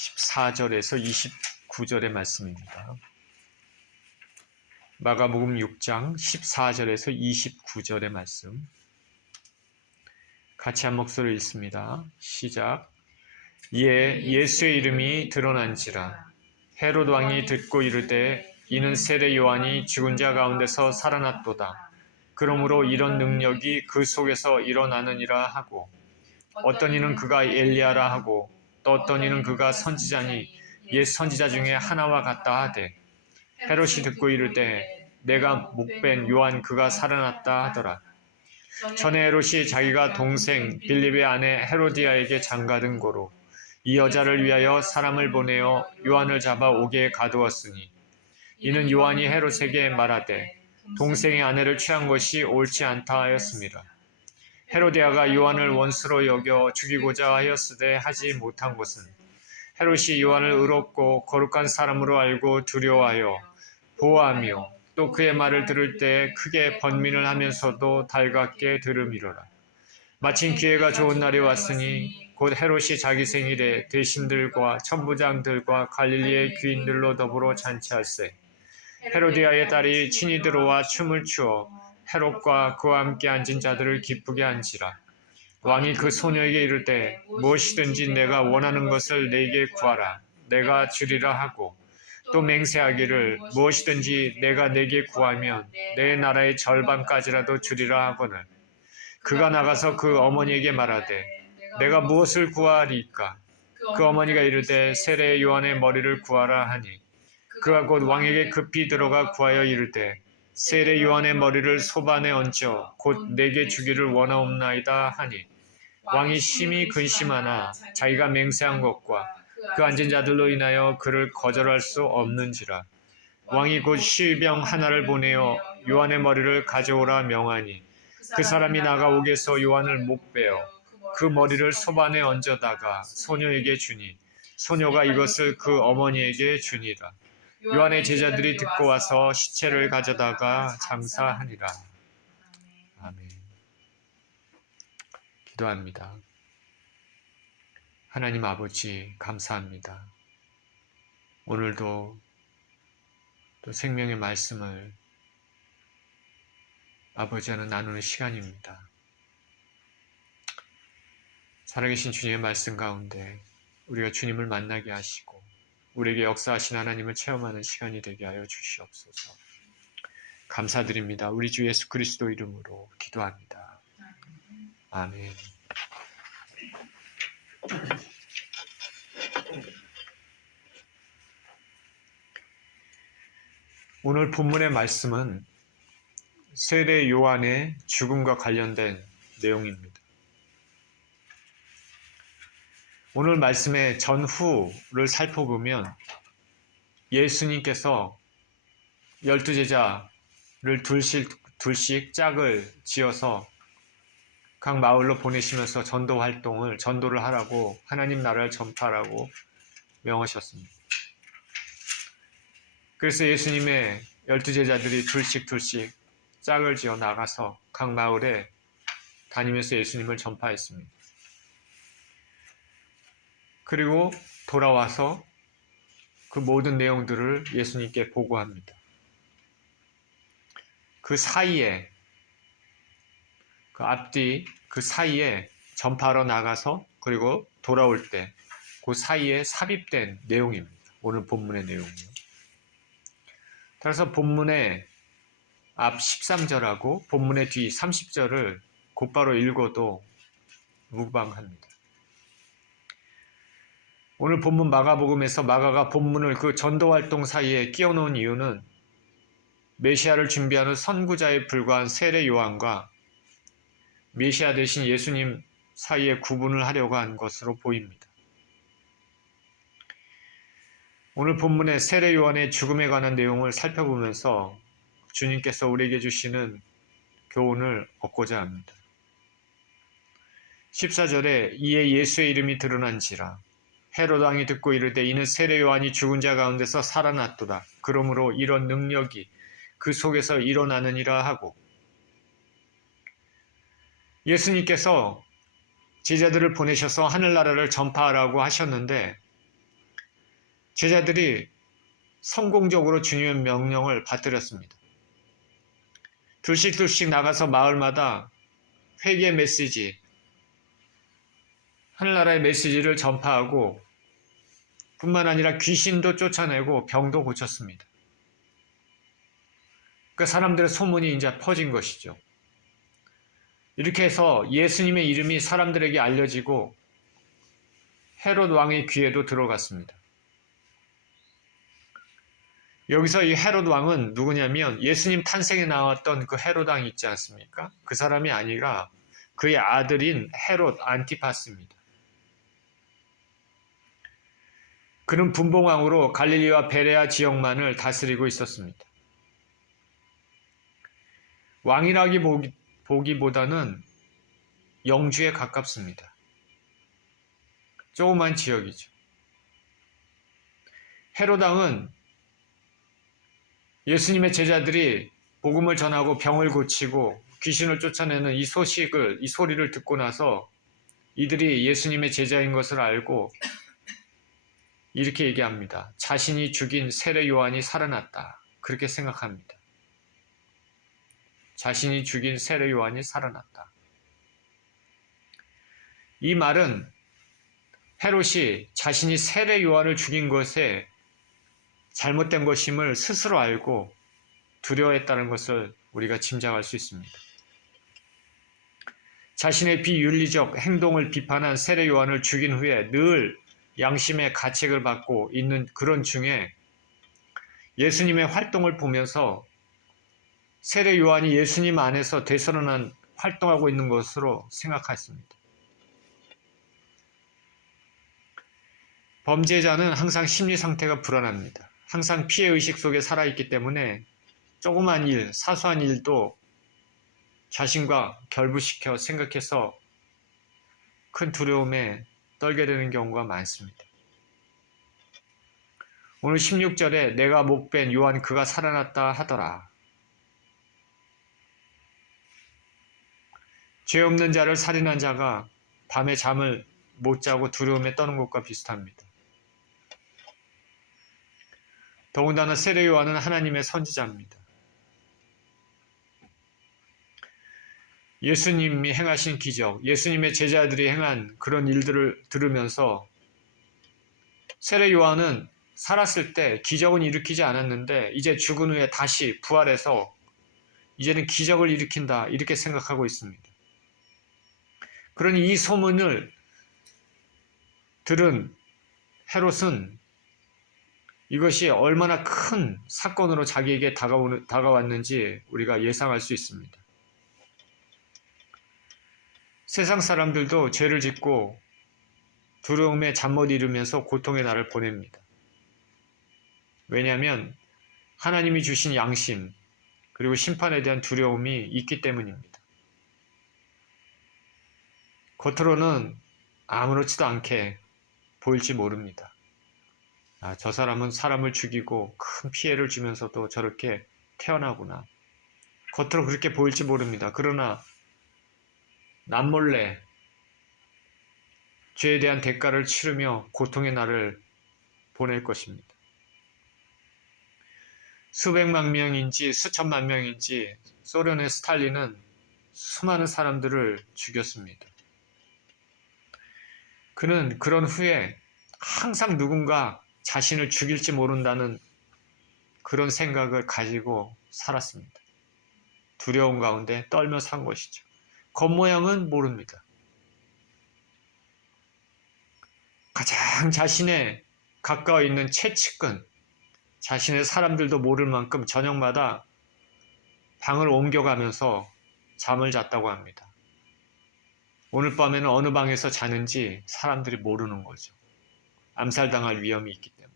14절에서 29절의 말씀입니다. 마가복음 6장 14절에서 29절의 말씀. 같이 한 목소리로 읽습니다. 시작. 이에 예수의 이름이 드러난지라. 헤롯 왕이 듣고 이르되 이는 세례 요한이 죽은 자 가운데서 살아났도다. 그러므로 이런 능력이 그 속에서 일어나느니라 하고, 어떤 이는 그가 엘리야라 하고 또 어떤 이는 그가 선지자니 옛 선지자 중에 하나와 같다 하되, 헤롯이 듣고 이르되 내가 목벤 요한 그가 살아났다 하더라. 전에 헤롯이 자기가 동생 빌립의 아내 헤로디아에게 장가든 고로 이 여자를 위하여 사람을 보내어 요한을 잡아 옥에 가두었으니, 이는 요한이 헤롯에게 말하되 동생의 아내를 취한 것이 옳지 않다 하였습니다. 헤로디아가 요한을 원수로 여겨 죽이고자 하였으되 하지 못한 것은, 헤롯이 요한을 의롭고 거룩한 사람으로 알고 두려워하여 보호하며 또 그의 말을 들을 때 크게 번민을 하면서도 달갑게 들음이로라. 마침 기회가 좋은 날이 왔으니 곧 헤롯이 자기 생일에 대신들과 천부장들과 갈릴리의 귀인들로 더불어 잔치할세. 헤로디아의 딸이 친히 들어와 춤을 추어 헤롯과 그와 함께 앉은 자들을 기쁘게 한지라. 왕이 그 소녀에게 이르되 무엇이든지 내가 원하는 것을 내게 구하라. 내가 주리라 하고, 또 맹세하기를 무엇이든지 내가 내게 구하면 내 나라의 절반까지라도 주리라 하거늘, 그가 나가서 그 어머니에게 말하되 내가 무엇을 구하리까? 그 어머니가 이르되 세례 요한의 머리를 구하라 하니, 그가 곧 왕에게 급히 들어가 구하여 이르되 세례 요한의 머리를 소반에 얹어 곧 내게 주기를 원하옵나이다 하니, 왕이 심히 근심하나 자기가 맹세한 것과 그 앉은 자들로 인하여 그를 거절할 수 없는지라. 왕이 곧 시병 하나를 보내어 요한의 머리를 가져오라 명하니, 그 사람이 나가 옥에서 요한을 목베어 그 머리를 소반에 얹어다가 소녀에게 주니, 소녀가 이것을 그 어머니에게 주니라. 요한의 제자들이 듣고 와서 시체를 가져다가 장사하니라. 아멘. 기도합니다. 하나님 아버지, 감사합니다. 오늘도 또 생명의 말씀을 아버지와는 나누는 시간입니다. 살아계신 주님의 말씀 가운데 우리가 주님을 만나게 하시고 우리에게 역사하신 하나님을 체험하는 시간이 되게 하여 주시옵소서. 감사드립니다. 우리 주 예수 그리스도 이름으로 기도합니다. 아멘. 오늘 본문의 말씀은 세례 요한의 죽음과 관련된 내용입니다. 오늘 말씀의 전후를 살펴보면 예수님께서 12제자를 둘씩 짝을 지어서 각 마을로 보내시면서 전도를 하라고, 하나님 나라를 전파하라고 명하셨습니다. 그래서 예수님의 12제자들이 둘씩 짝을 지어 나가서 각 마을에 다니면서 예수님을 전파했습니다. 그리고 돌아와서 그 모든 내용들을 예수님께 보고합니다. 그 사이에, 그 사이에 전파하러 나가서 그리고 돌아올 때 그 사이에 삽입된 내용입니다. 오늘 본문의 내용이요. 따라서 본문의 앞 13절하고 본문의 뒤 30절을 곧바로 읽어도 무방합니다. 오늘 본문 마가복음에서 마가가 본문을 그 전도활동 사이에 끼워놓은 이유는 메시아를 준비하는 선구자에 불과한 세례 요한과 메시아 대신 예수님 사이에 구분을 하려고 한 것으로 보입니다. 오늘 본문의 세례 요한의 죽음에 관한 내용을 살펴보면서 주님께서 우리에게 주시는 교훈을 얻고자 합니다. 14절에 이에 예수의 이름이 드러난지라. 헤롯 왕이 듣고 이르되 이는 세례 요한이 죽은 자 가운데서 살아났도다. 그러므로 이런 능력이 그 속에서 일어나느니라 하고, 예수님께서 제자들을 보내셔서 하늘나라를 전파하라고 하셨는데 제자들이 성공적으로 주님의 명령을 받들었습니다. 둘씩 나가서 마을마다 회개 메시지, 하늘나라의 메시지를 전파하고 뿐만 아니라 귀신도 쫓아내고 병도 고쳤습니다. 그러니까 사람들의 소문이 이제 퍼진 것이죠. 이렇게 해서 예수님의 이름이 사람들에게 알려지고 헤롯 왕의 귀에도 들어갔습니다. 여기서 이 헤롯 왕은 누구냐면 예수님 탄생에 나왔던 그 헤롯 왕이 있지 않습니까? 그 사람이 아니라 그의 아들인 헤롯 안티파스입니다. 그는 분봉왕으로 갈릴리와 베레아 지역만을 다스리고 있었습니다. 왕이라기 보기보다는 영주에 가깝습니다. 조그만 지역이죠. 헤롯 왕은 예수님의 제자들이 복음을 전하고 병을 고치고 귀신을 쫓아내는 이 소리를 듣고 나서 이들이 예수님의 제자인 것을 알고 이렇게 얘기합니다. 자신이 죽인 세례 요한이 살아났다. 그렇게 생각합니다. 자신이 죽인 세례 요한이 살아났다. 이 말은 헤롯이 자신이 세례 요한을 죽인 것에 잘못된 것임을 스스로 알고 두려워했다는 것을 우리가 짐작할 수 있습니다. 자신의 비윤리적 행동을 비판한 세례 요한을 죽인 후에 늘 양심의 가책을 받고 있는 그런 중에 예수님의 활동을 보면서 세례 요한이 예수님 안에서 대선언한 활동하고 있는 것으로 생각했습니다. 범죄자는 항상 심리 상태가 불안합니다. 항상 피해의식 속에 살아있기 때문에 조그만 일, 사소한 일도 자신과 결부시켜 생각해서 큰 두려움에 떨게 되는 경우가 많습니다. 오늘 16절에 내가 목벤 요한 그가 살아났다 하더라. 죄 없는 자를 살인한 자가 밤에 잠을 못 자고 두려움에 떠는 것과 비슷합니다. 더군다나 세례 요한은 하나님의 선지자입니다. 예수님이 행하신 기적, 예수님의 제자들이 행한 그런 일들을 들으면서 세례 요한은 살았을 때 기적은 일으키지 않았는데 이제 죽은 후에 다시 부활해서 이제는 기적을 일으킨다 이렇게 생각하고 있습니다. 그러니 이 소문을 들은 헤롯은 이것이 얼마나 큰 사건으로 자기에게 다가왔는지 우리가 예상할 수 있습니다. 세상 사람들도 죄를 짓고 두려움에 잠 못 이루면서 고통의 날을 보냅니다. 왜냐하면 하나님이 주신 양심 그리고 심판에 대한 두려움이 있기 때문입니다. 겉으로는 아무렇지도 않게 보일지 모릅니다. 저 사람은 사람을 죽이고 큰 피해를 주면서도 저렇게 태어나구나. 겉으로 그렇게 보일지 모릅니다. 그러나 남몰래 죄에 대한 대가를 치르며 고통의 날을 보낼 것입니다. 수백만 명인지 수천만 명인지 소련의 스탈린은 수많은 사람들을 죽였습니다. 그는 그런 후에 항상 누군가 자신을 죽일지 모른다는 그런 생각을 가지고 살았습니다. 두려움 가운데 떨며 산 것이죠. 겉모양은 모릅니다. 가장 자신의 가까워 있는 최측근, 자신의 사람들도 모를 만큼 저녁마다 방을 옮겨가면서 잠을 잤다고 합니다. 오늘 밤에는 어느 방에서 자는지 사람들이 모르는 거죠. 암살당할 위험이 있기 때문에.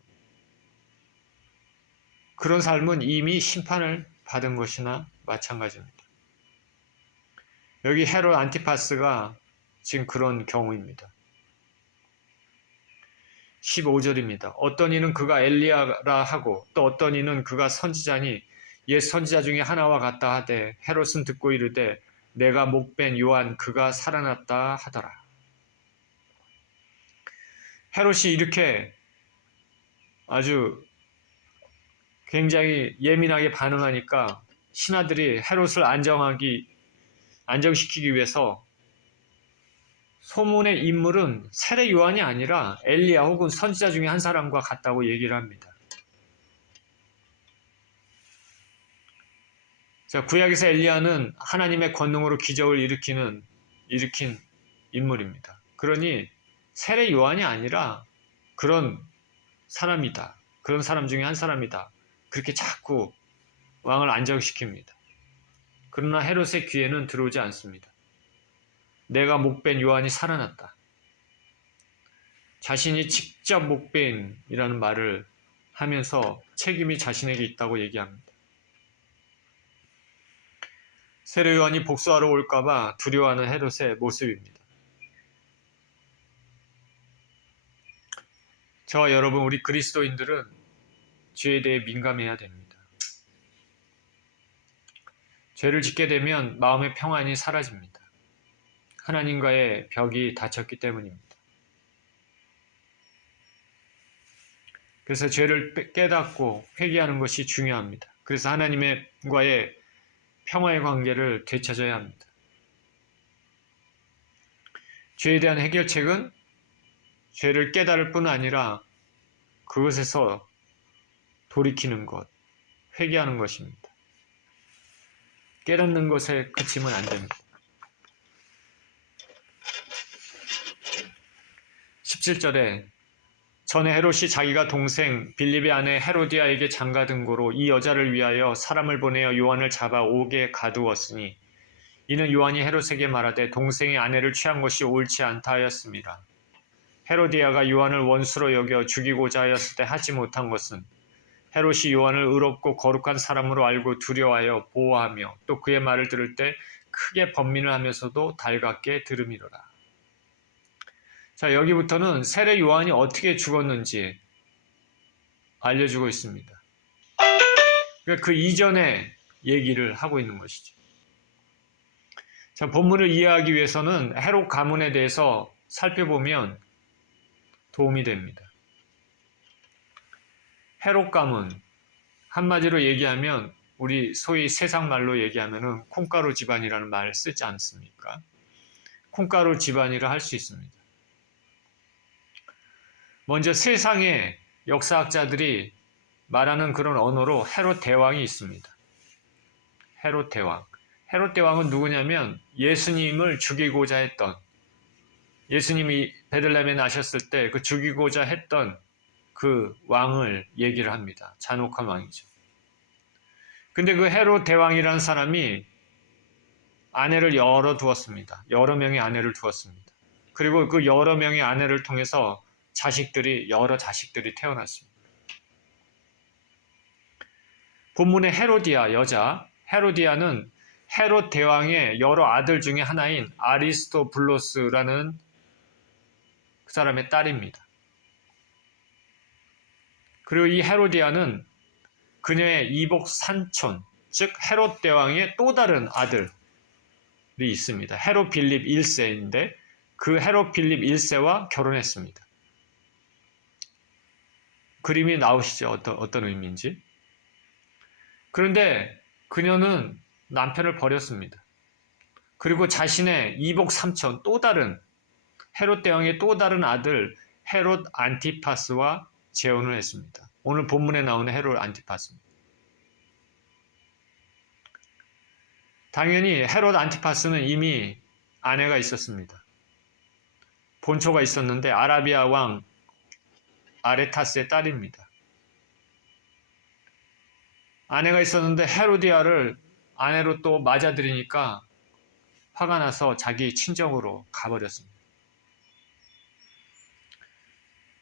그런 삶은 이미 심판을 받은 것이나 마찬가지입니다. 여기 헤롯 안티파스가 지금 그런 경우입니다. 15절입니다. 어떤 이는 그가 엘리야라 하고 또 어떤 이는 그가 선지자니 옛 선지자 중에 하나와 같다 하되 헤롯은 듣고 이르되 내가 목벤 요한 그가 살아났다 하더라. 헤롯이 이렇게 아주 굉장히 예민하게 반응하니까 신하들이 헤롯을 안정시키기 위해서 소문의 인물은 세례 요한이 아니라 엘리야 혹은 선지자 중에 한 사람과 같다고 얘기를 합니다. 자, 구약에서 엘리야는 하나님의 권능으로 기적을 일으킨 인물입니다. 그러니 세례 요한이 아니라 그런 사람이다. 그런 사람 중에 한 사람이다. 그렇게 자꾸 왕을 안정시킵니다. 그러나 헤롯의 귀에는 들어오지 않습니다. 내가 목벤 요한이 살아났다. 자신이 직접 목벤이라는 말을 하면서 책임이 자신에게 있다고 얘기합니다. 세례 요한이 복수하러 올까봐 두려워하는 헤롯의 모습입니다. 저와 여러분, 우리 그리스도인들은 죄에 대해 민감해야 됩니다. 죄를 짓게 되면 마음의 평안이 사라집니다. 하나님과의 벽이 닫혔기 때문입니다. 그래서 죄를 깨닫고 회개하는 것이 중요합니다. 그래서 하나님과의 평화의 관계를 되찾아야 합니다. 죄에 대한 해결책은 죄를 깨달을 뿐 아니라 그것에서 돌이키는 것, 회개하는 것입니다. 깨닫는 것에 그치면 안 됩니다. 17절에 전에 헤롯이 자기가 동생 빌립의 아내 헤로디아에게 장가든 고로 이 여자를 위하여 사람을 보내어 요한을 잡아 옥에 가두었으니 이는 요한이 헤롯에게 말하되 동생의 아내를 취한 것이 옳지 않다 하였습니다. 헤로디아가 요한을 원수로 여겨 죽이고자 하였을 때 하지 못한 것은 헤롯이 요한을 의롭고 거룩한 사람으로 알고 두려워하여 보호하며 또 그의 말을 들을 때 크게 번민을 하면서도 달갑게 들음이로라. 자, 여기부터는 세례 요한이 어떻게 죽었는지 알려주고 있습니다. 그러니까 그 이전에 얘기를 하고 있는 것이죠. 자, 본문을 이해하기 위해서는 헤롯 가문에 대해서 살펴보면 도움이 됩니다. 헤롯 가문, 한마디로 얘기하면 우리 소위 세상 말로 얘기하면은 콩가루 집안이라는 말을 쓰지 않습니까? 콩가루 집안이라 할 수 있습니다. 먼저 세상의 역사학자들이 말하는 그런 언어로 헤롯 대왕이 있습니다. 헤롯 대왕. 헤롯 대왕은 누구냐면 예수님을 죽이고자 했던, 예수님이 베들레헴에 나셨을 때 그 죽이고자 했던 그 왕을 얘기를 합니다. 잔혹한 왕이죠. 근데 그 헤롯 대왕이라는 사람이 아내를 여러 명의 아내를 두었습니다. 그리고 그 여러 명의 아내를 통해서 여러 자식들이 태어났습니다. 본문의 헤로디아 여자, 헤로디아는 헤롯 대왕의 여러 아들 중에 하나인 아리스토블로스라는 그 사람의 딸입니다. 그리고 이 헤로디아는 그녀의 이복 산촌, 즉 헤롯 대왕의 또 다른 아들이 있습니다. 헤롯 빌립 1세인데 그 헤롯 빌립 1세와 결혼했습니다. 그림이 나오시죠? 어떤 의미인지. 그런데 그녀는 남편을 버렸습니다. 그리고 자신의 이복 삼촌 또 다른 헤롯 대왕의 또 다른 아들 헤롯 안티파스와 재혼을 했습니다. 오늘 본문에 나오는 헤롯 안티파스입니다. 당연히 헤롯 안티파스는 이미 아내가 있었습니다. 본초가 있었는데 아라비아 왕 아레타스의 딸입니다. 아내가 있었는데 헤로디아를 아내로 또 맞아들이니까 화가 나서 자기 친정으로 가버렸습니다.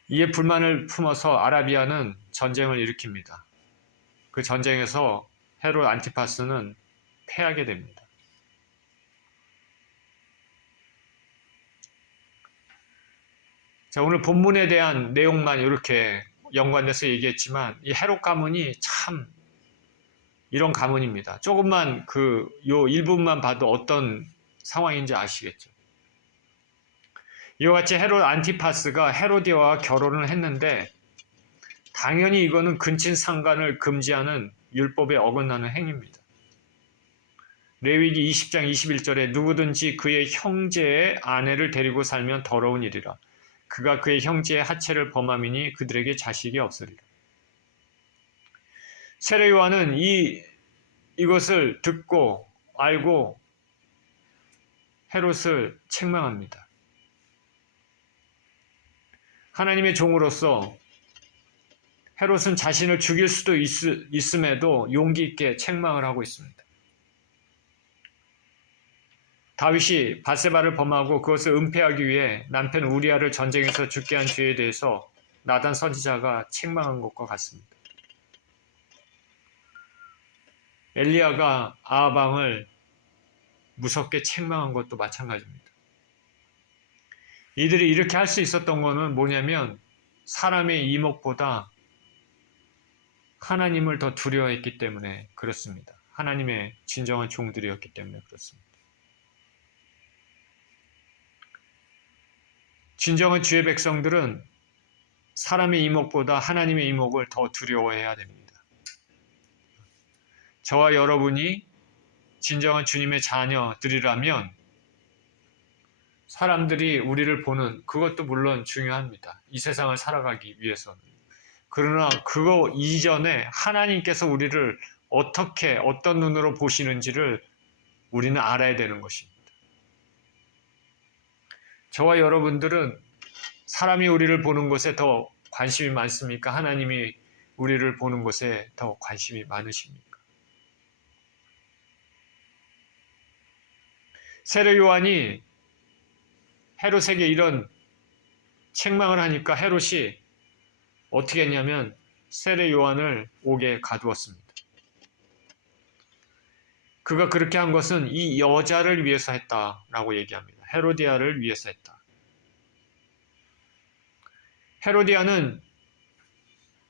이에 불만을 품어서 아라비아는 전쟁을 일으킵니다. 그 전쟁에서 헤롯 안티파스는 패하게 됩니다. 자, 오늘 본문에 대한 내용만 이렇게 연관돼서 얘기했지만 이 헤롯 가문이 참 이런 가문입니다. 조금만 요 일부분만 봐도 어떤 상황인지 아시겠죠? 이와 같이 헤롯 안티파스가 헤로디아와 결혼을 했는데 당연히 이거는 근친상간을 금지하는 율법에 어긋나는 행위입니다. 레위기 20장 21절에 누구든지 그의 형제의 아내를 데리고 살면 더러운 일이라. 그가 그의 형제의 하체를 범함이니 그들에게 자식이 없으리라. 세례 요한은 이것을 듣고 알고 헤롯을 책망합니다. 하나님의 종으로서 헤롯은 자신을 죽일 수도 있음에도 용기 있게 책망을 하고 있습니다. 다윗이 밧세바를 범하고 그것을 은폐하기 위해 남편 우리아를 전쟁에서 죽게 한 죄에 대해서 나단 선지자가 책망한 것과 같습니다. 엘리야가 아합왕을 무섭게 책망한 것도 마찬가지입니다. 이들이 이렇게 할 수 있었던 것은 뭐냐면 사람의 이목보다 하나님을 더 두려워했기 때문에 그렇습니다. 하나님의 진정한 종들이었기 때문에 그렇습니다. 진정한 주의 백성들은 사람의 이목보다 하나님의 이목을 더 두려워해야 됩니다. 저와 여러분이 진정한 주님의 자녀들이라면 사람들이 우리를 보는 그것도 물론 중요합니다. 이 세상을 살아가기 위해서는. 그러나 그거 이전에 하나님께서 우리를 어떻게 어떤 눈으로 보시는지를 우리는 알아야 되는 것입니다. 저와 여러분들은 사람이 우리를 보는 것에 더 관심이 많습니까? 하나님이 우리를 보는 것에 더 관심이 많으십니까? 세례 요한이 헤롯에게 이런 책망을 하니까 헤롯이 어떻게 했냐면 세례 요한을 옥에 가두었습니다. 그가 그렇게 한 것은 이 여자를 위해서 했다라고 얘기합니다. 헤로디아를 위해서 했다. 헤로디아는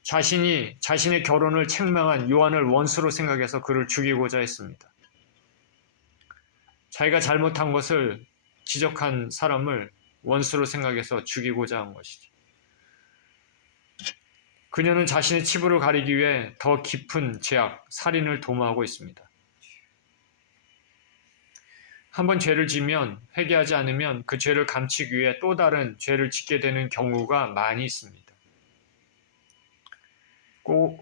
자신의 결혼을 책망한 요한을 원수로 생각해서 그를 죽이고자 했습니다. 자기가 잘못한 것을 지적한 사람을 원수로 생각해서 죽이고자 한 것이죠. 그녀는 자신의 치부를 가리기 위해 더 깊은 죄악, 살인을 도모하고 있습니다. 한번 죄를 지면 회개하지 않으면 그 죄를 감추기 위해 또 다른 죄를 짓게 되는 경우가 많이 있습니다.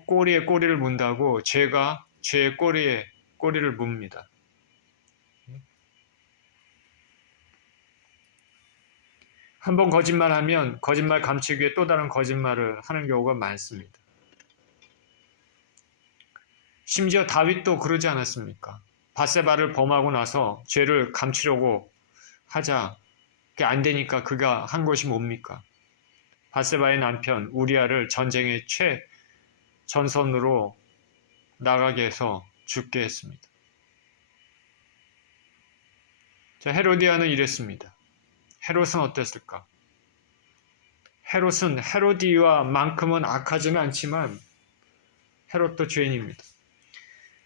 꼬리에 꼬리를 문다고 죄가 죄의 꼬리에 꼬리를 뭅니다. 한번 거짓말하면 거짓말 감추기 위해 또 다른 거짓말을 하는 경우가 많습니다. 심지어 다윗도 그러지 않았습니까? 밧세바를 범하고 나서 죄를 감추려고 하자 그게 안 되니까 그가 한 것이 뭡니까? 밧세바의 남편 우리아를 전쟁의 최전선으로 나가게 해서 죽게 했습니다. 자, 헤로디아는 이랬습니다. 헤롯은 어땠을까? 헤롯은 헤로디아만큼은 악하지는 않지만 헤롯도 죄인입니다.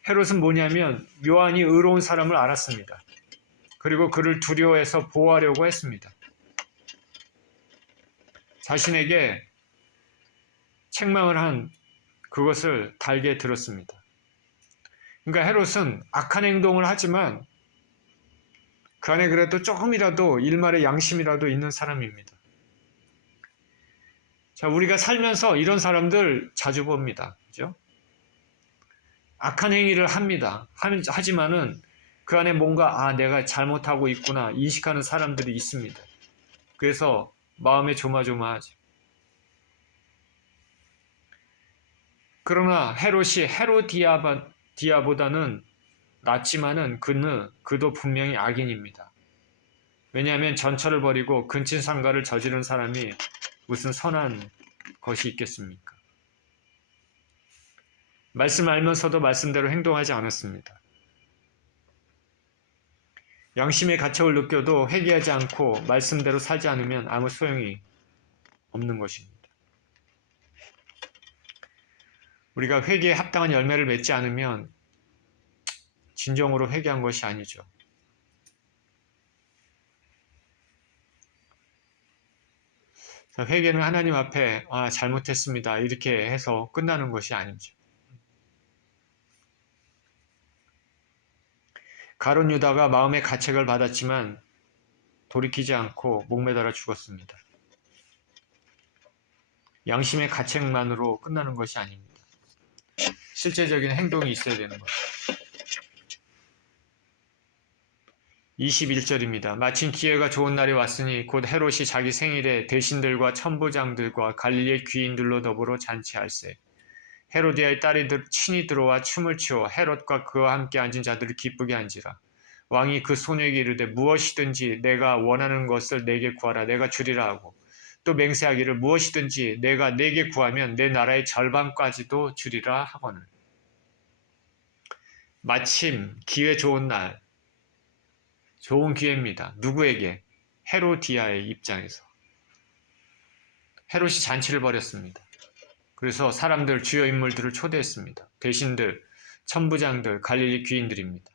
헤롯은 뭐냐면 요한이 의로운 사람을 알았습니다. 그리고 그를 두려워해서 보호하려고 했습니다. 자신에게 책망을 한 그것을 달게 들었습니다. 그러니까 헤롯은 악한 행동을 하지만 그 안에 그래도 조금이라도 일말의 양심이라도 있는 사람입니다. 자, 우리가 살면서 이런 사람들 자주 봅니다. 그죠? 악한 행위를 합니다. 하지만은 그 안에 뭔가 내가 잘못하고 있구나 인식하는 사람들이 있습니다. 그래서 마음에 조마조마하죠. 그러나 헤롯이 헤로디아보다는 낫지만은 그도 분명히 악인입니다. 왜냐하면 전처를 버리고 근친상가를 저지른 사람이 무슨 선한 것이 있겠습니까? 말씀 알면서도 말씀대로 행동하지 않았습니다. 양심의 가책을 느껴도 회개하지 않고 말씀대로 살지 않으면 아무 소용이 없는 것입니다. 우리가 회개에 합당한 열매를 맺지 않으면 진정으로 회개한 것이 아니죠. 회개는 하나님 앞에 잘못했습니다 이렇게 해서 끝나는 것이 아니죠. 가룟 유다가 마음의 가책을 받았지만 돌이키지 않고 목매달아 죽었습니다. 양심의 가책만으로 끝나는 것이 아닙니다. 실제적인 행동이 있어야 되는 거죠. 21절입니다. 마침 기회가 좋은 날이 왔으니 곧 헤롯이 자기 생일에 대신들과 천부장들과 갈릴리 귀인들로 더불어 잔치할세. 헤로디아의 딸이 친히 들어와 춤을 추어 헤롯과 그와 함께 앉은 자들을 기쁘게 한지라. 왕이 그 소녀에게 이르되 무엇이든지 내가 원하는 것을 내게 구하라 내가 주리라 하고 또 맹세하기를 무엇이든지 내가 내게 구하면 내 나라의 절반까지도 주리라 하거늘. 마침 기회 좋은 날, 좋은 기회입니다. 누구에게? 헤로디아의 입장에서. 헤롯이 잔치를 벌였습니다. 그래서 사람들, 주요 인물들을 초대했습니다. 대신들, 천부장들, 갈릴리 귀인들입니다.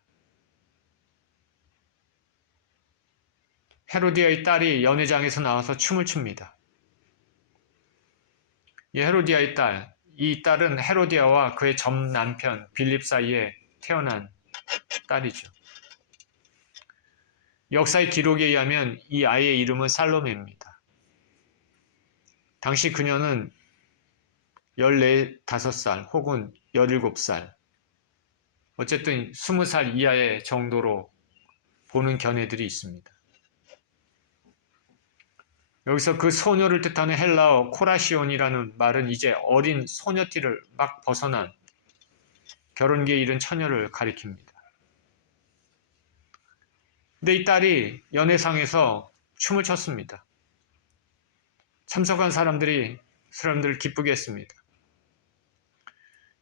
헤로디아의 딸이 연회장에서 나와서 춤을 춥니다. 이 헤로디아의 딸, 이 딸은 헤로디아와 그의 전 남편 빌립 사이에 태어난 딸이죠. 역사의 기록에 의하면 이 아이의 이름은 살로메입니다. 당시 그녀는 14~15살 혹은 17살, 어쨌든 20살 이하의 정도로 보는 견해들이 있습니다. 여기서 그 소녀를 뜻하는 헬라어 코라시온이라는 말은 이제 어린 소녀티를 막 벗어난 결혼기에 이른 처녀를 가리킵니다. 근데 이 딸이 연회상에서 춤을 췄습니다. 참석한 사람들을 기쁘게 했습니다.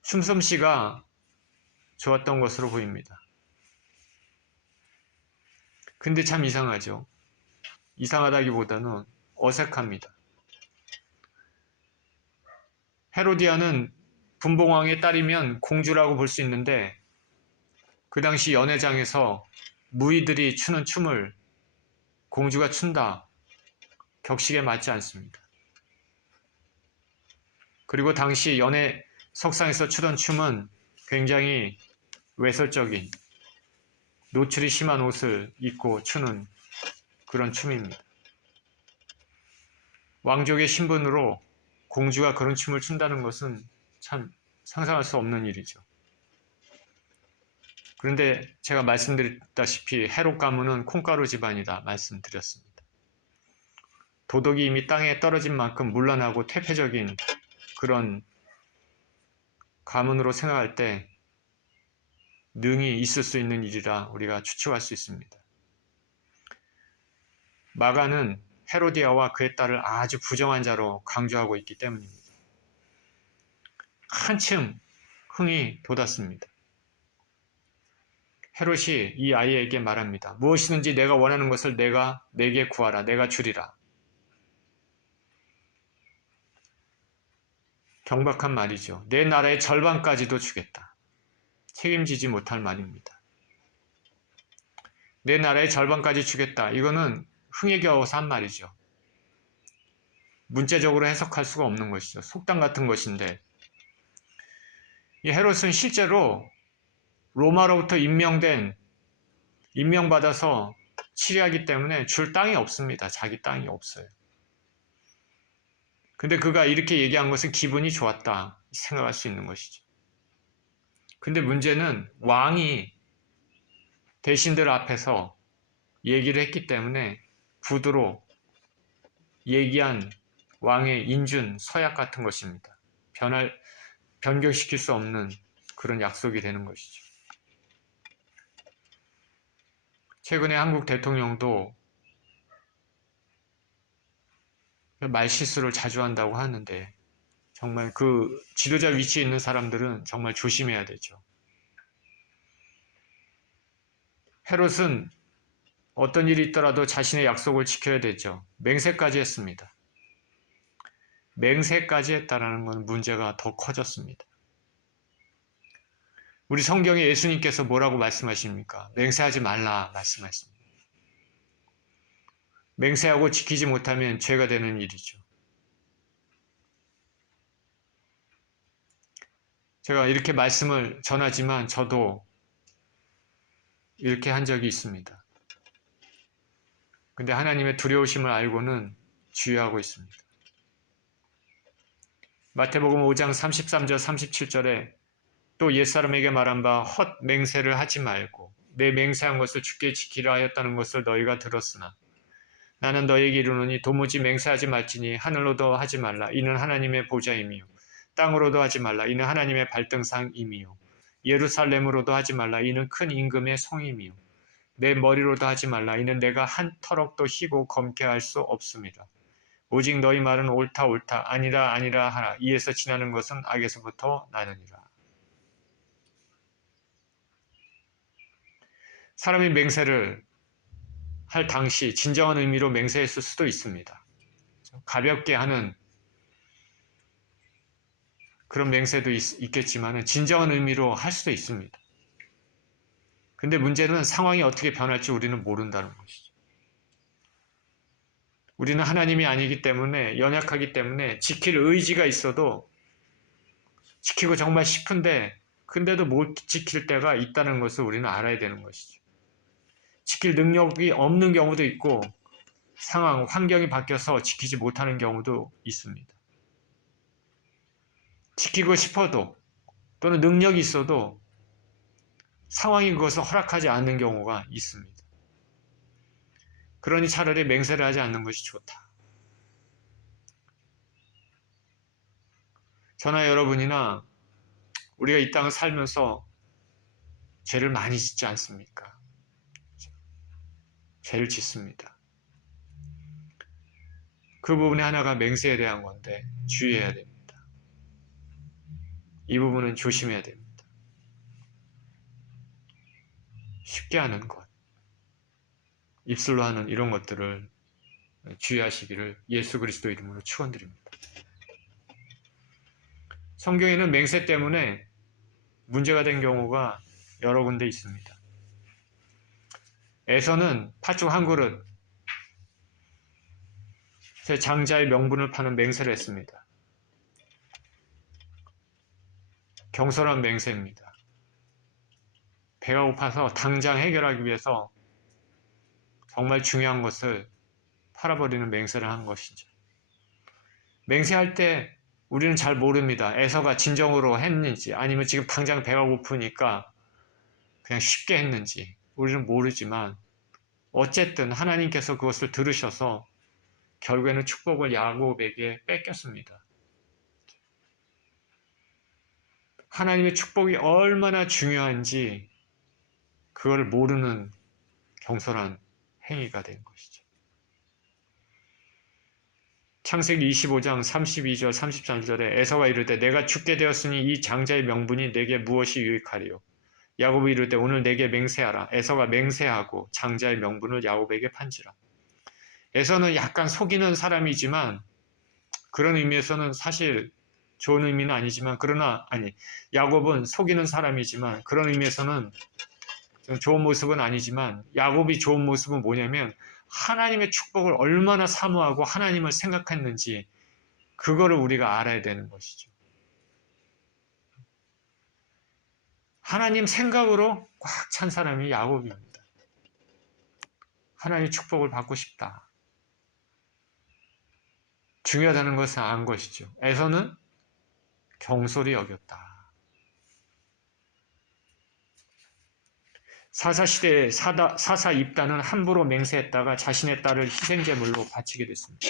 춤솜씨가 좋았던 것으로 보입니다. 근데 참 이상하죠. 이상하다기보다는 어색합니다. 헤로디아는 분봉왕의 딸이면 공주라고 볼 수 있는데 그 당시 연회장에서 무희들이 추는 춤을 공주가 춘다. 격식에 맞지 않습니다. 그리고 당시 연회 석상에서 추던 춤은 굉장히 외설적인 노출이 심한 옷을 입고 추는 그런 춤입니다. 왕족의 신분으로 공주가 그런 춤을 춘다는 것은 참 상상할 수 없는 일이죠. 그런데 제가 말씀드렸다시피 헤롯 가문은 콩가루 집안이다 말씀드렸습니다. 도덕이 이미 땅에 떨어진 만큼 문란하고 퇴폐적인 그런 가문으로 생각할 때 능히 있을 수 있는 일이라 우리가 추측할 수 있습니다. 마가는 헤로디아와 그의 딸을 아주 부정한 자로 강조하고 있기 때문입니다. 한층 흥이 돋았습니다. 헤롯이 이 아이에게 말합니다. 무엇이든지 내가 원하는 것을 내게 구하라. 내가 주리라. 경박한 말이죠. 내 나라의 절반까지도 주겠다. 책임지지 못할 말입니다. 내 나라의 절반까지 주겠다. 이거는 흥에 겨워서 한 말이죠. 문자적으로 해석할 수가 없는 것이죠. 속담 같은 것인데 이 헤롯은 실제로 로마로부터 임명받아서 치리하기 때문에 줄 땅이 없습니다. 자기 땅이 없어요. 근데 그가 이렇게 얘기한 것은 기분이 좋았다 생각할 수 있는 것이죠. 근데 문제는 왕이 대신들 앞에서 얘기를 했기 때문에 구두로 얘기한 왕의 인준, 서약 같은 것입니다. 변경시킬 수 없는 그런 약속이 되는 것이죠. 최근에 한국 대통령도 말실수를 자주 한다고 하는데 정말 그 지도자 위치에 있는 사람들은 정말 조심해야 되죠. 헤롯은 어떤 일이 있더라도 자신의 약속을 지켜야 되죠. 맹세까지 했습니다. 맹세까지 했다는 건 문제가 더 커졌습니다. 우리 성경에 예수님께서 뭐라고 말씀하십니까? 맹세하지 말라 말씀하십니다. 맹세하고 지키지 못하면 죄가 되는 일이죠. 제가 이렇게 말씀을 전하지만 저도 이렇게 한 적이 있습니다. 근데 하나님의 두려우심을 알고는 주의하고 있습니다. 마태복음 5장 33절 37절에 또 옛사람에게 말한 바 헛 맹세를 하지 말고 내 맹세한 것을 주께 지키라 하였다는 것을 너희가 들었으나 나는 너희에게 이르노니 도무지 맹세하지 말지니 하늘로도 하지 말라 이는 하나님의 보좌임이요 땅으로도 하지 말라 이는 하나님의 발등상임이요 예루살렘으로도 하지 말라 이는 큰 임금의 성임이요 내 머리로도 하지 말라 이는 내가 한 터럭도 희고 검게 할 수 없습니다. 오직 너희 말은 옳다 옳다 아니라 아니라 하라 이에서 지나는 것은 악에서부터 나느니라. 사람이 맹세를 할 당시 진정한 의미로 맹세했을 수도 있습니다. 가볍게 하는 그런 맹세도 있겠지만 진정한 의미로 할 수도 있습니다. 근데 문제는 상황이 어떻게 변할지 우리는 모른다는 것이죠. 우리는 하나님이 아니기 때문에 연약하기 때문에 지킬 의지가 있어도 지키고 정말 싶은데 근데도 못 지킬 때가 있다는 것을 우리는 알아야 되는 것이죠. 지킬 능력이 없는 경우도 있고 상황, 환경이 바뀌어서 지키지 못하는 경우도 있습니다. 지키고 싶어도 또는 능력이 있어도 상황이 그것을 허락하지 않는 경우가 있습니다. 그러니 차라리 맹세를 하지 않는 것이 좋다. 저나 여러분이나 우리가 이 땅을 살면서 죄를 많이 짓지 않습니까? 죄를 짓습니다. 그 부분의 하나가 맹세에 대한 건데 주의해야 됩니다. 이 부분은 조심해야 됩니다. 쉽게 하는 것, 입술로 하는 이런 것들을 주의하시기를 예수 그리스도 이름으로 축원드립니다. 성경에는 맹세 때문에 문제가 된 경우가 여러 군데 있습니다. 에서는 팥죽 한 그릇, 제 장자의 명분을 파는 맹세를 했습니다. 경솔한 맹세입니다. 배가 고파서 당장 해결하기 위해서 정말 중요한 것을 팔아버리는 맹세를 한 것이죠. 맹세할 때 우리는 잘 모릅니다. 에서가 진정으로 했는지 아니면 지금 당장 배가 고프니까 그냥 쉽게 했는지 우리는 모르지만 어쨌든 하나님께서 그것을 들으셔서 결국에는 축복을 야곱에게 뺏겼습니다. 하나님의 축복이 얼마나 중요한지 그걸 모르는 경솔한 행위가 된 것이죠. 창세기 25장 32절 33절에 에서가 이르되 내가 죽게 되었으니 이 장자의 명분이 내게 무엇이 유익하리요. 야곱이 이르되 오늘 내게 맹세하라. 에서가 맹세하고 장자의 명분을 야곱에게 판지라. 에서는 약간 속이는 사람이지만 그런 의미에서는 사실 좋은 의미는 아니지만 야곱은 속이는 사람이지만 그런 의미에서는 좋은 모습은 아니지만 야곱이 좋은 모습은 뭐냐면 하나님의 축복을 얼마나 사모하고 하나님을 생각했는지 그거를 우리가 알아야 되는 것이죠. 하나님 생각으로 꽉 찬 사람이 야곱입니다. 하나님의 축복을 받고 싶다. 중요하다는 것을 안 것이죠. 에서는 경솔히 여겼다. 사사시대에 사사 입단은 함부로 맹세했다가 자신의 딸을 희생제물로 바치게 됐습니다.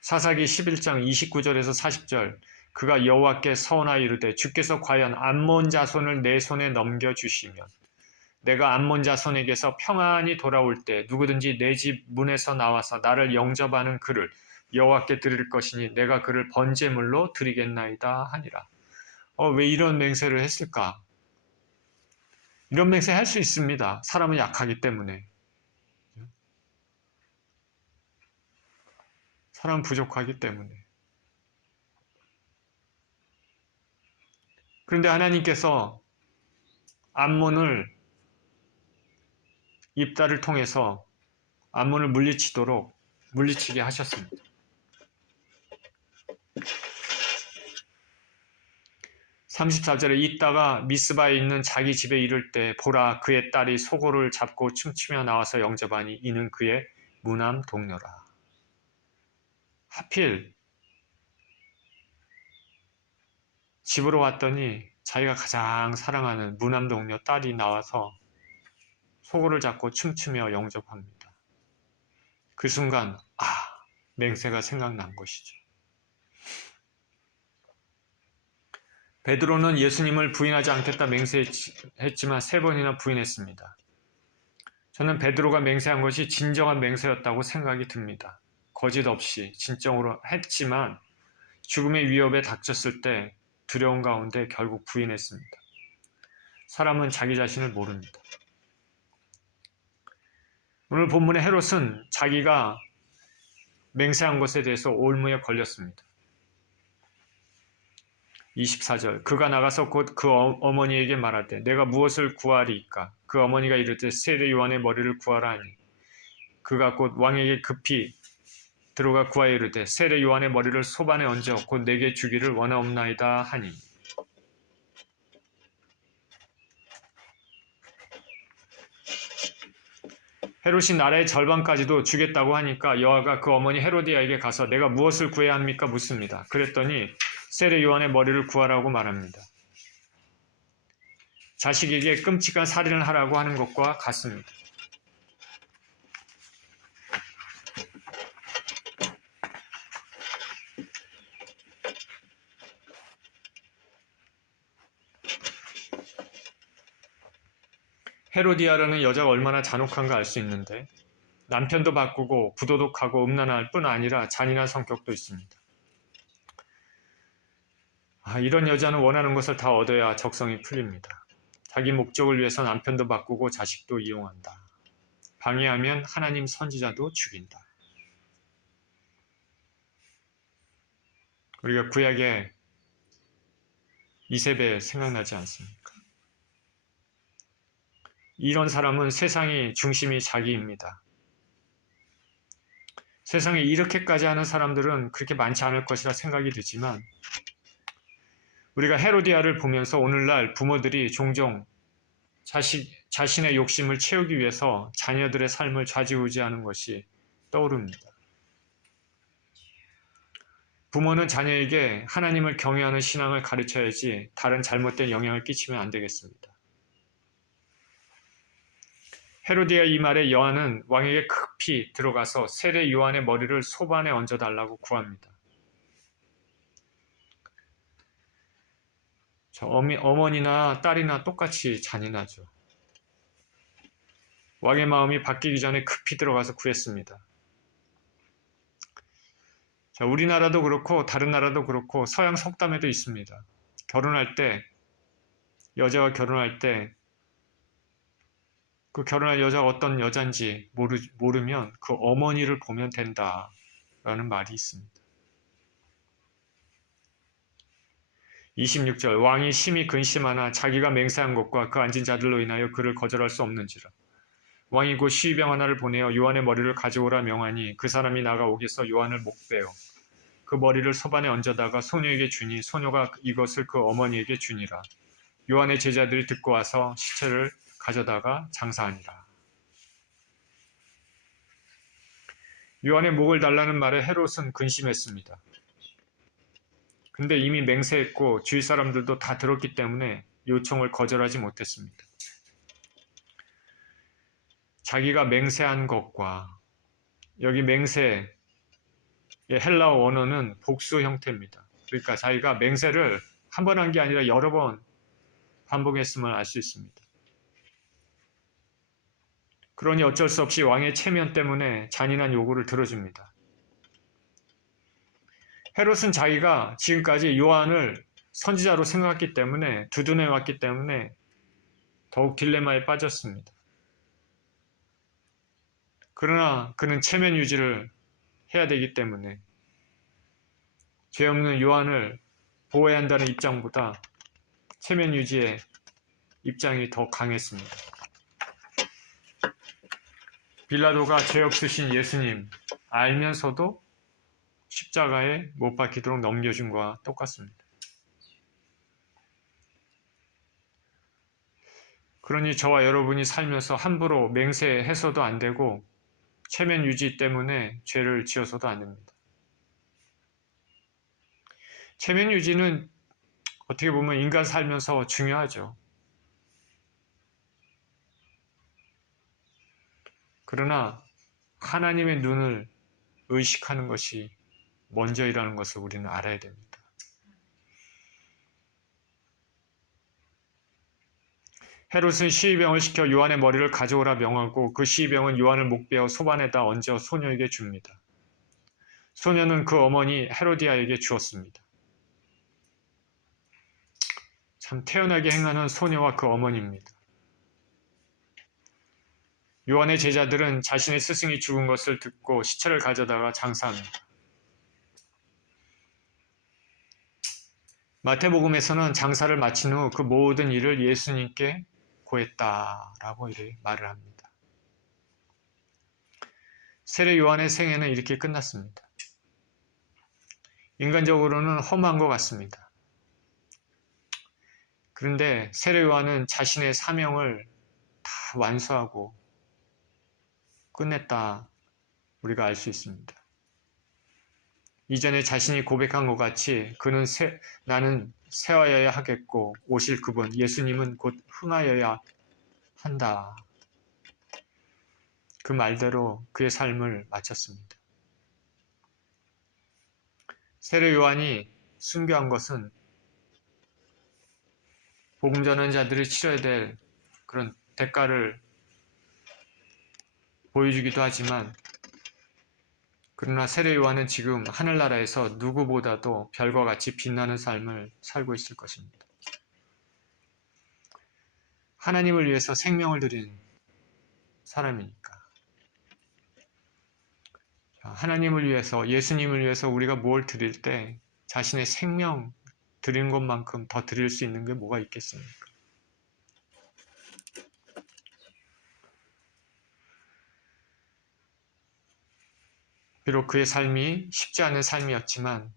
사사기 11장 29절에서 40절 그가 여호와께 서원하여 이르되 주께서 과연 암몬 자손을 내 손에 넘겨주시면 내가 암몬 자손에게서 평안히 돌아올 때 누구든지 내 집 문에서 나와서 나를 영접하는 그를 여호와께 드릴 것이니 내가 그를 번제물로 드리겠나이다 하니라. 왜 이런 맹세를 했을까? 이런 맹세 할 수 있습니다. 사람은 약하기 때문에. 사람은 부족하기 때문에. 그런데 하나님께서 암몬을 입다를 통해서 암몬을 물리치게 하셨습니다. 34절에 있다가 미스바에 있는 자기 집에 이를 때 보라 그의 딸이 소고를 잡고 춤추며 나와서 영접하니 이는 그의 무남 동료라. 하필 집으로 왔더니 자기가 가장 사랑하는 무남 동료 딸이 나와서 소고를 잡고 춤추며 영접합니다. 그 순간 맹세가 생각난 것이죠. 베드로는 예수님을 부인하지 않겠다 맹세했지만 3번이나 부인했습니다. 저는 베드로가 맹세한 것이 진정한 맹세였다고 생각이 듭니다. 거짓 없이 진정으로 했지만 죽음의 위협에 닥쳤을 때 두려운 가운데 결국 부인했습니다. 사람은 자기 자신을 모릅니다. 오늘 본문의 헤롯은 자기가 맹세한 것에 대해서 올무에 걸렸습니다. 24절 그가 나가서 곧 그 어머니에게 말하되 내가 무엇을 구하리이까? 그 어머니가 이르되 세례 요한의 머리를 구하라 하니 그가 곧 왕에게 급히 들어가 구하여 이르되 세례 요한의 머리를 소반에 얹어 곧 내게 주기를 원하옵나이다 하니 헤롯이 나라의 절반까지도 주겠다고 하니까 여아가 그 어머니 헤로디아에게 가서 내가 무엇을 구해야 합니까? 묻습니다. 그랬더니 세례 요한의 머리를 구하라고 말합니다. 자식에게 끔찍한 살인을 하라고 하는 것과 같습니다. 헤로디아라는 여자가 얼마나 잔혹한가 알 수 있는데 남편도 바꾸고 부도덕하고 음란할 뿐 아니라 잔인한 성격도 있습니다. 이런 여자는 원하는 것을 다 얻어야 적성이 풀립니다. 자기 목적을 위해서 남편도 바꾸고 자식도 이용한다. 방해하면 하나님 선지자도 죽인다. 우리가 구약의 이세벨 생각나지 않습니까? 이런 사람은 세상이 중심이 자기입니다. 세상에 이렇게까지 하는 사람들은 그렇게 많지 않을 것이라 생각이 되지만 우리가 헤로디아를 보면서 오늘날 부모들이 종종 자신의 욕심을 채우기 위해서 자녀들의 삶을 좌지우지하는 것이 떠오릅니다. 부모는 자녀에게 하나님을 경외하는 신앙을 가르쳐야지 다른 잘못된 영향을 끼치면 안 되겠습니다. 헤로디아 이 말에 여한은 왕에게 급히 들어가서 세례 요한의 머리를 소반에 얹어달라고 구합니다. 어머니나 딸이나 똑같이 잔인하죠. 왕의 마음이 바뀌기 전에 급히 들어가서 구했습니다. 우리나라도 그렇고 다른 나라도 그렇고 서양 속담에도 있습니다. 결혼할 때 여자가 결혼할 때 그 결혼할 여자가 어떤 여잔지 모르면 그 어머니를 보면 된다라는 말이 있습니다. 26절 왕이 심히 근심하나 자기가 맹세한 것과 그 앉은 자들로 인하여 그를 거절할 수 없는지라. 왕이 곧 시위병 하나를 보내어 요한의 머리를 가져오라 명하니 그 사람이 나가오기서 요한을 목베어 그 머리를 소반에 얹어다가 소녀에게 주니 소녀가 이것을 그 어머니에게 주니라. 요한의 제자들이 듣고 와서 시체를 가져다가 장사하니라. 요한의 목을 달라는 말에 헤롯은 근심했습니다. 근데 이미 맹세했고 주위 사람들도 다 들었기 때문에 요청을 거절하지 못했습니다. 자기가 맹세한 것과 여기 맹세의 헬라어 원어는 복수 형태입니다. 그러니까 자기가 맹세를 한 번 한 게 아니라 여러 번 반복했음을 알 수 있습니다. 그러니 어쩔 수 없이 왕의 체면 때문에 잔인한 요구를 들어줍니다. 헤롯은 자기가 지금까지 요한을 선지자로 생각했기 때문에 두둔해왔기 때문에 더욱 딜레마에 빠졌습니다. 그러나 그는 체면 유지를 해야 되기 때문에 죄 없는 요한을 보호해야 한다는 입장보다 체면 유지의 입장이 더 강했습니다. 빌라도가 죄 없으신 예수님 알면서도 십자가에 못 박히도록 넘겨준 것과 똑같습니다. 그러니 저와 여러분이 살면서 함부로 맹세해서도 안 되고 체면 유지 때문에 죄를 지어서도 안 됩니다. 체면 유지는 어떻게 보면 인간 살면서 중요하죠. 그러나 하나님의 눈을 의식하는 것이 먼저이라는 것을 우리는 알아야 됩니다. 헤롯은 시위병을 시켜 요한의 머리를 가져오라 명하고 그 시위병은 요한을 목베어 소반에다 얹어 소녀에게 줍니다. 소녀는 그 어머니 헤로디아에게 주었습니다. 참 태연하게 행하는 소녀와 그 어머니입니다. 요한의 제자들은 자신의 스승이 죽은 것을 듣고 시체를 가져다가 장사합니다. 마태복음에서는 장사를 마친 후 그 모든 일을 예수님께 고했다라고 이렇게 말을 합니다. 세례 요한의 생애는 이렇게 끝났습니다. 인간적으로는 험한 것 같습니다. 그런데 세례 요한은 자신의 사명을 다 완수하고 끝냈다 우리가 알 수 있습니다. 이전에 자신이 고백한 것 같이 그는 나는 새하여야 하겠고 오실 그분 예수님은 곧 흥하여야 한다. 그 말대로 그의 삶을 마쳤습니다. 세례 요한이 순교한 것은 복음 전하는 자들이 치러야 될 그런 대가를 보여주기도 하지만 그러나 세례 요한은 지금 하늘나라에서 누구보다도 별과 같이 빛나는 삶을 살고 있을 것입니다. 하나님을 위해서 생명을 드린 사람이니까. 하나님을 위해서 예수님을 위해서 우리가 뭘 드릴 때 자신의 생명 드리는 것만큼 더 드릴 수 있는 게 뭐가 있겠습니까? 비록 그의 삶이 쉽지 않은 삶이었지만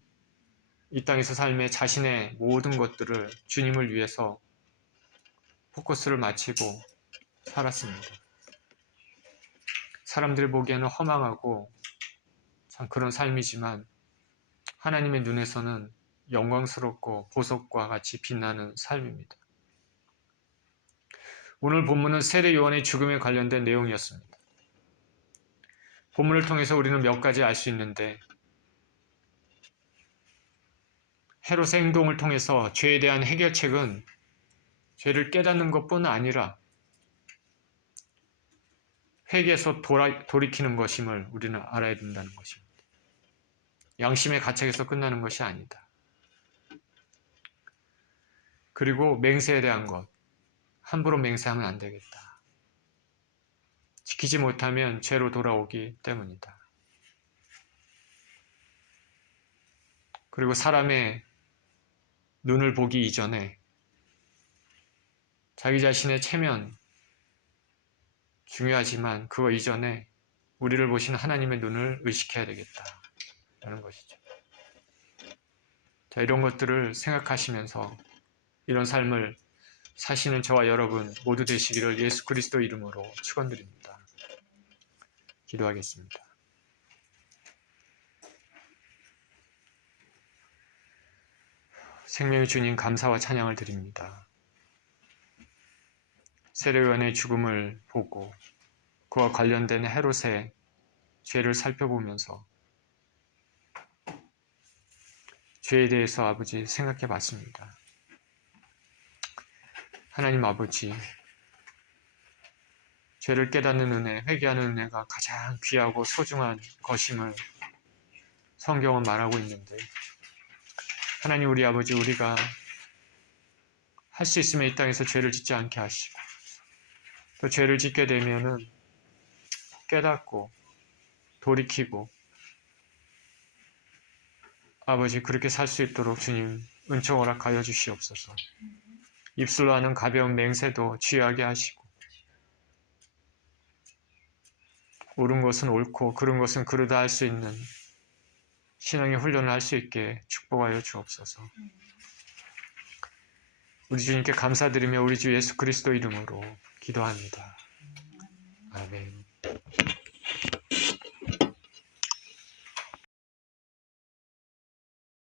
이 땅에서 삶의 자신의 모든 것들을 주님을 위해서 포커스를 맞추고 살았습니다. 사람들이 보기에는 허망하고 참 그런 삶이지만 하나님의 눈에서는 영광스럽고 보석과 같이 빛나는 삶입니다. 오늘 본문은 세례 요한의 죽음에 관련된 내용이었습니다. 본문을 통해서 우리는 몇 가지 알 수 있는데 헤롯의 행동을 통해서 죄에 대한 해결책은 죄를 깨닫는 것뿐 아니라 회개에서 돌이키는 것임을 우리는 알아야 된다는 것입니다. 양심의 가책에서 끝나는 것이 아니다. 그리고 맹세에 대한 것, 함부로 맹세하면 안 되겠다. 지키지 못하면 죄로 돌아오기 때문이다. 그리고 사람의 눈을 보기 이전에 자기 자신의 체면 중요하지만 그거 이전에 우리를 보시는 하나님의 눈을 의식해야 되겠다라는 것이죠. 자, 이런 것들을 생각하시면서 이런 삶을 사시는 저와 여러분 모두 되시기를 예수 그리스도 이름으로 축원드립니다. 기도하겠습니다. 생명의 주님 감사와 찬양을 드립니다. 세례 요한의 죽음을 보고 그와 관련된 헤롯의 죄를 살펴보면서 죄에 대해서 아버지 생각해 봤습니다. 하나님 아버지, 죄를 깨닫는 은혜, 회개하는 은혜가 가장 귀하고 소중한 것임을 성경은 말하고 있는데 하나님 우리 아버지 우리가 할 수 있으면 이 땅에서 죄를 짓지 않게 하시고 또 죄를 짓게 되면은 깨닫고 돌이키고 아버지 그렇게 살 수 있도록 주님 은총 허락하여 주시옵소서. 입술로 하는 가벼운 맹세도 취하게 하시고 옳은 것은 옳고 그른 것은 그르다 할 수 있는 신앙의 훈련을 할 수 있게 축복하여 주옵소서. 우리 주님께 감사드리며 우리 주 예수 그리스도 이름으로 기도합니다. 아멘.